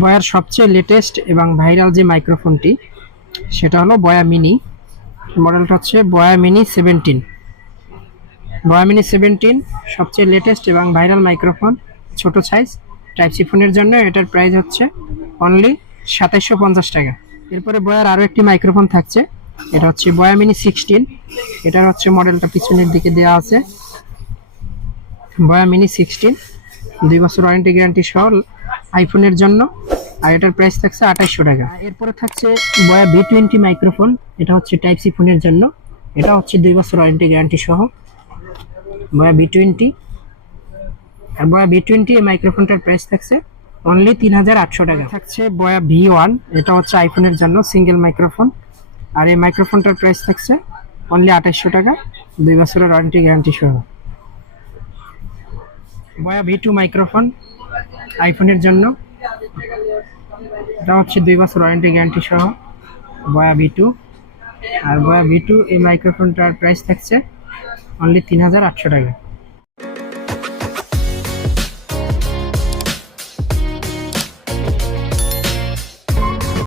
বয়ার সবচেয়ে লেটেস্ট এবং ভাইরাল যে মাইক্রোফোনটি সেটা হলো বয়া মিনি। মডেলটা হচ্ছে Boya mini seventeen Boya mini seventeen সবচেয়ে লেটেস্ট এবং ভাইরাল মাইক্রোফোন ছোট সাইজ টাইপ সি ফোনের জন্য এটার প্রাইস হচ্ছে অনলি সাতাইশশো পঞ্চাশ টাকা। এরপরে বয়ার আরও একটি মাইক্রোফোন থাকছে, এটা হচ্ছে বয়া মিনি সিক্সটিন এটার হচ্ছে মডেলটা পিছনের দিকে দেওয়া আছে। বয়া মিনি সিক্সটিন দুই বছর ওয়ারেন্টি গ্যারান্টি সহ আইফোনের জন্য আর এটার প্রাইস থাকছে আঠাইশশো টাকা। এরপরে থাকছে বয়া বি টোয়েন্টি মাইক্রোফোন এটা হচ্ছে টাইপ সি ফোনের জন্য। এটা হচ্ছে দুই বছর ওয়ারেন্টি গ্যারান্টি সহ। বয়া বি টোয়েন্টি আর বয়া বি টোয়েন্টি এই মাইক্রোফোনটার প্রাইস থাকছে অনলি তিন হাজার আটশো টাকা। থাকছে বয়া ভি ওয়ান এটা হচ্ছে আইফোনের জন্য সিঙ্গেল মাইক্রোফোন আর এই মাইক্রোফোনটার প্রাইস থাকছে অনলি আঠাইশশো টাকা দুই বছরের ওয়ারেন্টি গ্যারান্টি সহ। বয়া ভি টু মাইক্রোফোন আইফোনের জন্য। এটা হচ্ছে দুই বছর ওয়ারেন্টি গ্যারান্টি সহ বয়া ভি টু আর বয়া ভি টু এই মাইক্রোফোনটার প্রাইস থাকছে অনলি তিন হাজার আটশো টাকা।